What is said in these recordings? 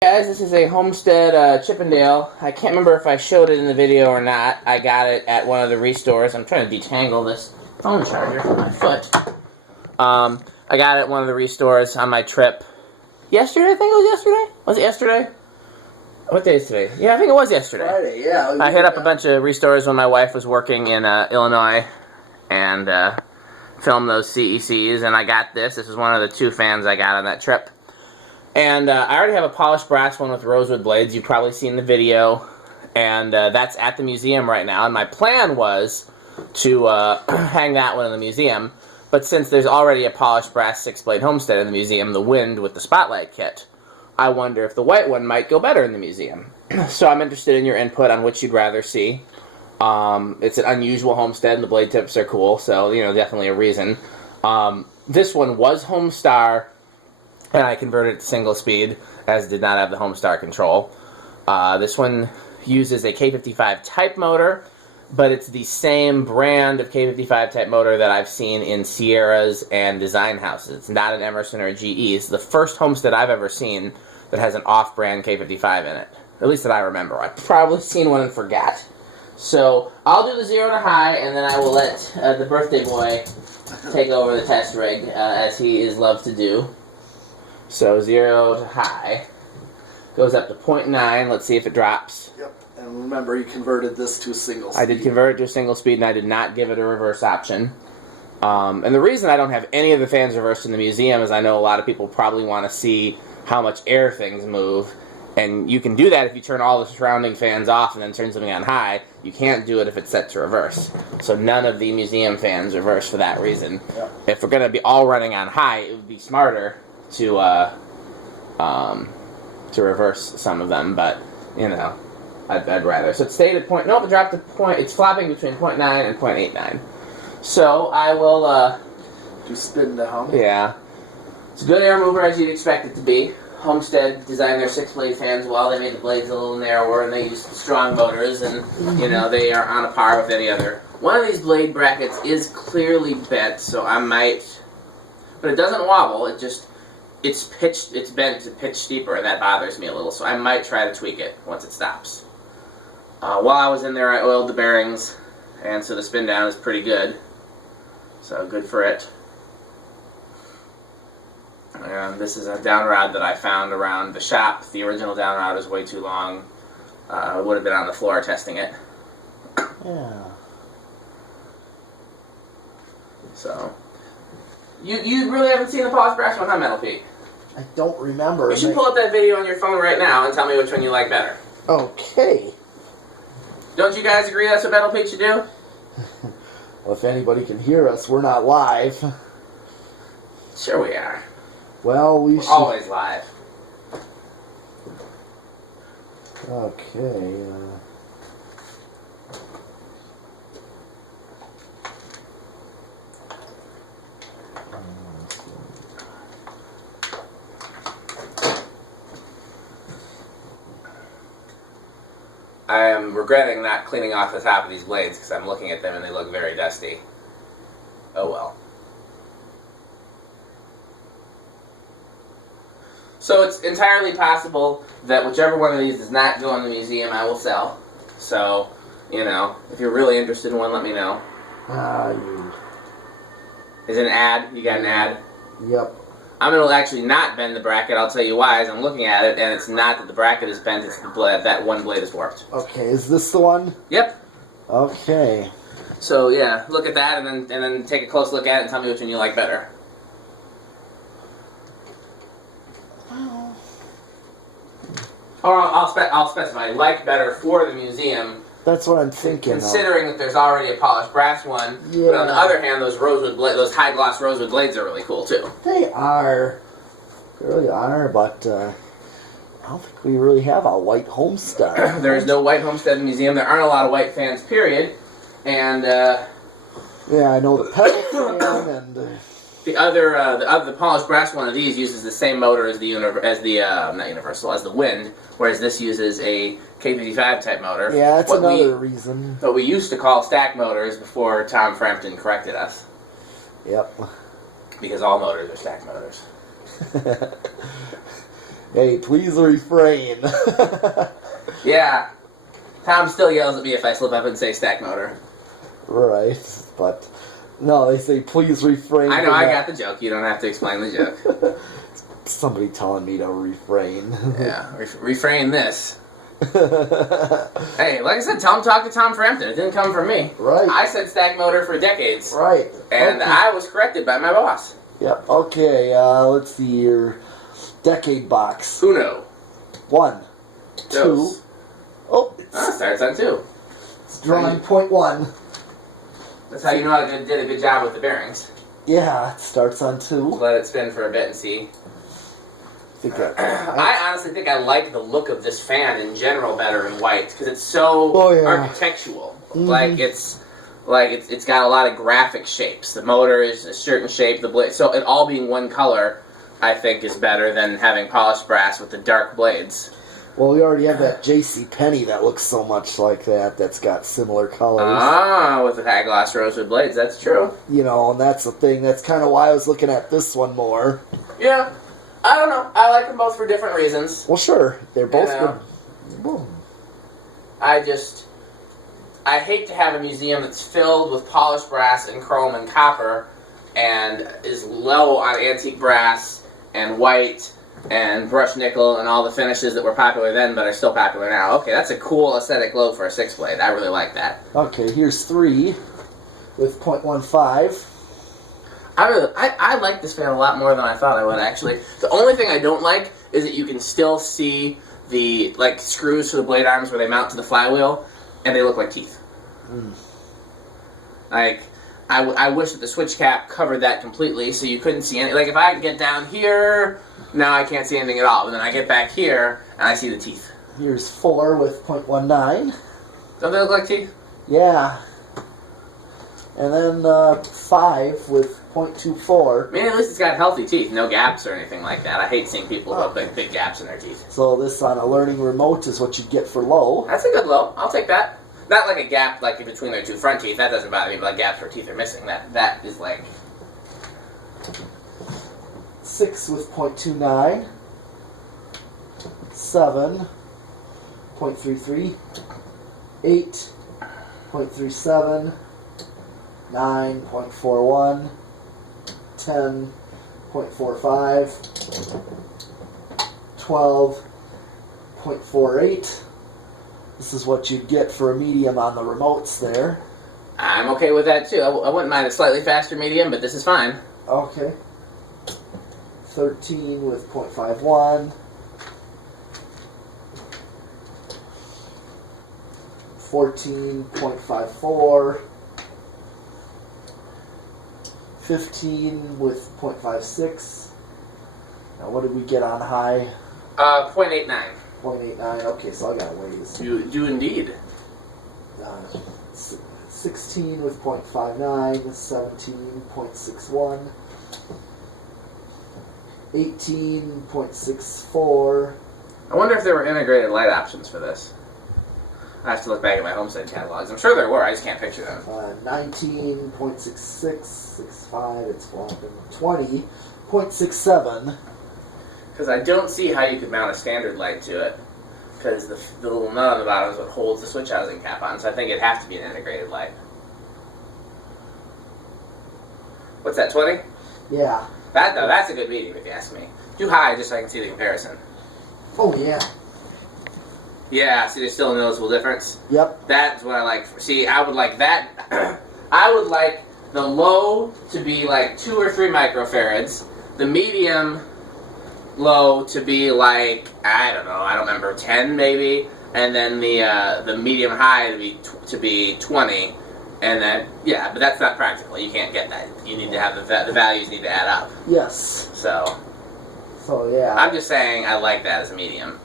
Guys, this is a Homestead Chippendale. I can't remember if I showed it in the video or not. I got it at one of the restores. I'm trying to detangle this phone charger from my foot. I got it at one of the restores on my trip. Yesterday, I think it was yesterday? Was it yesterday? What day is today? Yeah, I think it was yesterday. Friday, yeah. I hit up a bunch of restores when my wife was working in Illinois and filmed those CECs, and I got this. This is one of the two fans I got on that trip. And I already have a polished brass one with rosewood blades. You've probably seen the video. And that's at the museum right now. And my plan was to hang that one in the museum. But since there's already a polished brass 6-blade Homestead in the museum, the Wind with the Spotlight kit, I wonder if the white one might go better in the museum. So I'm interested in your input on which you'd rather see. It's an unusual Homestead, and the blade tips are cool. So, you know, definitely a reason. This one was Homestar, and I converted it to single speed, as did not have the Homestar control. This one uses a K55 type motor, but it's the same brand of K55 type motor that I've seen in Sierras and design houses. It's not an Emerson or a GE. It's the first Homestead I've ever seen that has an off-brand K55 in it. At least that I remember. I've probably seen one and forgot. So I'll do the 0 to high, and then I will let the birthday boy take over the test rig, as he is loved to do. So 0 to high goes up to 0.9. Let's see if it drops. Yep. And remember, you converted this to a single speed. I did convert it to a single speed, and I did not give it a reverse option. And the reason I don't have any of the fans reversed in the museum is I know a lot of people probably want to see how much air things move. And you can do that if you turn all the surrounding fans off and then turn something on high. You can't do it if it's set to reverse. So none of the museum fans reverse for that reason. Yep. If we're going to be all running on high, it would be smarter to reverse some of them, but you know, I'd rather. So it stayed at point. Nope, it dropped to point. It's flopping between 0.9 and 0.89. So I will. Do spin down. Yeah, it's a good air mover as you'd expect it to be. Homestead designed their 6-blade fans well. They made the blades a little narrower, and they used strong motors, and you know, they are on a par with any other. One of these blade brackets is clearly bent, so I might, but it doesn't wobble. It just. It's bent to pitch steeper, and that bothers me a little, so I might try to tweak it once it stops. While I was in there, I oiled the bearings, and so the spin down is pretty good. So good for it. And this is a down rod that I found around the shop. The original down rod was way too long. I would have been on the floor testing it. Yeah. So. You really haven't seen the polished brass one, huh, Metal Pete? I don't remember. You should pull up that video on your phone right now and tell me which one you like better. Okay. Don't you guys agree that's what Metal Pete should do? Well, if anybody can hear us, we're not live. Sure we are. Well, We're always live. Okay. I am regretting not cleaning off the top of these blades because I'm looking at them and they look very dusty. Oh well. So it's entirely possible that whichever one of these does not go in the museum, I will sell. So, you know, if you're really interested in one, let me know. Is it an ad? You got an ad? Yep. I'm going to actually not bend the bracket. I'll tell you why as I'm looking at it, and it's not that the bracket is bent, it's that one blade is warped. Okay, is this the one? Yep. Okay. So yeah, look at that, and then take a close look at it and tell me which one you like better. Or I'll specify like better for the museum. That's what I'm thinking. Considering that there's already a polished brass one, yeah. But on the other hand, those high gloss rosewood blades are really cool too. They are. They really are, but I don't think we really have a white Homestead. There is no white Homestead in the museum. There aren't a lot of white fans, period. And yeah, I know the pedal fan and. The polished brass one of these uses the same motor as the Wind, whereas this uses a K55 type motor. Yeah, that's another reason. What we used to call stack motors before Tom Frampton corrected us. Yep. Because all motors are stack motors. Hey, please refrain. Yeah. Tom still yells at me if I slip up and say stack motor. Right, but no, they say please refrain. I know, I got the joke. You don't have to explain the joke. Somebody telling me to refrain. Yeah, refrain this. Hey, like I said, tell him talk to Tom Frampton. It didn't come from me. Right. I said stack motor for decades. Right. And okay. I was corrected by my boss. Yep. Okay. Let's see your decade box. Uno. 1, 2. Dos. Oh, Starts on 2. it's drawing .1. That's how you know I did a good job with the bearings. Yeah, it starts on 2. Let it spin for a bit and see. I I honestly think I like the look of this fan in general better in white because it's so architectural. It's got a lot of graphic shapes. The motor is a certain shape. The blade, so it all being one color, I think is better than having polished brass with the dark blades. Well, we already have that J.C. Penney that looks so much like that. That's got similar colors. Ah, with the high gloss rosewood blades. That's true. You know, and that's the thing. That's kind of why I was looking at this one more. Yeah. I don't know. I like them both for different reasons. Well, sure. They're both good. I hate to have a museum that's filled with polished brass and chrome and copper and is low on antique brass and white and brushed nickel and all the finishes that were popular then but are still popular now. Okay, that's a cool aesthetic look for a 6-blade. I really like that. Okay, here's 3 with .15. I like this fan a lot more than I thought I would, actually. The only thing I don't like is that you can still see the screws for the blade arms where they mount to the flywheel, and they look like teeth. I wish that the switch cap covered that completely so you couldn't see any. Like, if I get down here, now I can't see anything at all. But then I get back here, and I see the teeth. Here's 4 with .19. Don't they look like teeth? Yeah. And then 5 with .24. I mean, at least it's got healthy teeth, no gaps or anything like that. I hate seeing people who have big gaps in their teeth. So this on a learning remote is what you get for low. That's a good low. I'll take that. Not like a gap like in between their 2 front teeth. That doesn't bother me, but like gaps where teeth are missing. That is like... 6 with .29. 7. .33. 8. .37. 9.41, 10.45, 12.48. This is what you'd get for a medium on the remotes there. I'm okay with that too. I wouldn't mind a slightly faster medium, but this is fine. Okay. 13 with .51. 14.54. 15 with .56. Now, what did we get on high? 0.89. 0.89. Okay, so I got ways. You do indeed. 16 with .59. 17.61. 18.64. I wonder if there were integrated light options for this. I have to look back at my Homestead catalogs. I'm sure there were, I just can't picture them. 19.66, 65, it's flopping. 20.67. Because I don't see how you could mount a standard light to it. Because the little nut on the bottom is what holds the switch housing cap on, so I think it'd have to be an integrated light. What's that, 20? Yeah. That's a good medium if you ask me. Too high just so I can see the comparison. Oh, yeah. Yeah, see, there's still a noticeable difference. Yep. That's what I like. See, I would like that. I would like the low to be like 2 or 3 microfarads. The medium low to be like, I don't know, I don't remember, 10 maybe. And then the medium high to be 20. And then, yeah, but that's not practical. You can't get that. You need to have the values need to add up. Yes. So yeah. I'm just saying I like that as a medium.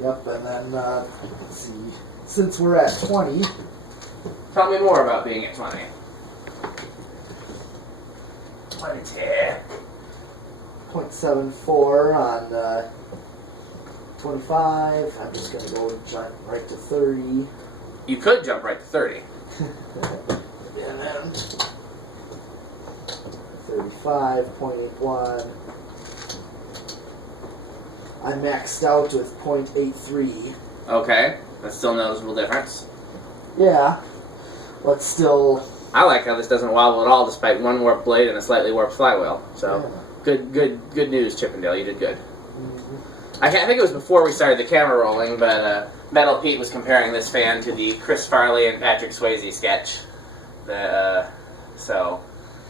Yep, and then, let's see, since we're at 20... Tell me more about being at 20. 0.74 on 25. I'm just going to go jump right to 30. You could jump right to 30. And then 35. 0.85, 0.81. I maxed out with 0.83. Okay, that's still a noticeable difference. Yeah, but still. I like how this doesn't wobble at all, despite one warped blade and a slightly warped flywheel. So, good news, Chippendale. You did good. I think it was before we started the camera rolling, but Metal Pete was comparing this fan to the Chris Farley and Patrick Swayze sketch.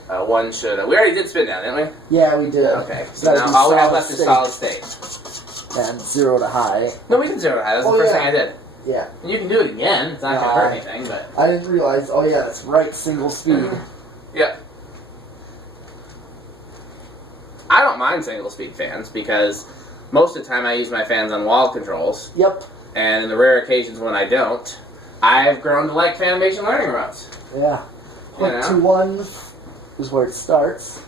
One should. We already did spin down, didn't we? Yeah, we did. Okay, so now all we have left is solid state. And 0 to high. No, we did 0 to high. That's the first thing I did. Yeah. And you can do it again. It's not going to hurt anything, but. I didn't realize. Oh, yeah, that's right. Single speed. Yep. I don't mind single speed fans because most of the time I use my fans on wall controls. Yep. And in the rare occasions when I don't, I've grown to like Fanimation learning remotes. Yeah. 0.21 is where it starts.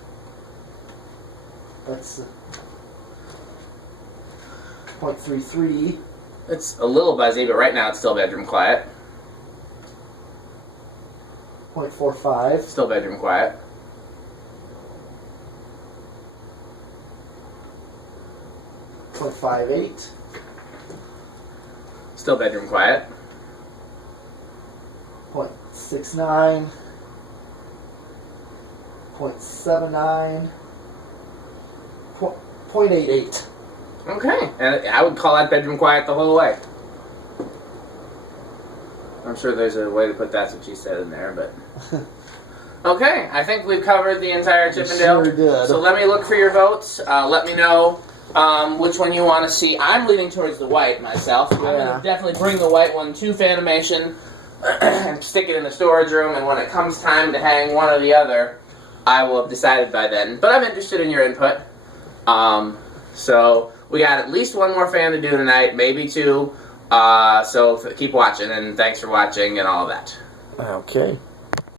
That's 0.33. It's a little buzzy, but right now it's still bedroom quiet. 0.45. Still bedroom quiet. 0.58. Still bedroom quiet. 0.69. 0.79. 0.88. Okay, and I would call that bedroom quiet the whole way. I'm sure there's a way to put that's what she said in there, but... Okay, I think we've covered the entire Chippendale. Sure did. So let me look for your votes. Let me know which one you want to see. I'm leaning towards the white myself. I'm going to definitely bring the white one to Fanimation and stick it in the storage room, and when it comes time to hang one or the other, I will have decided by then. But I'm interested in your input. So we got at least one more fan to do tonight, maybe two. So keep watching, and thanks for watching and all of that. Okay.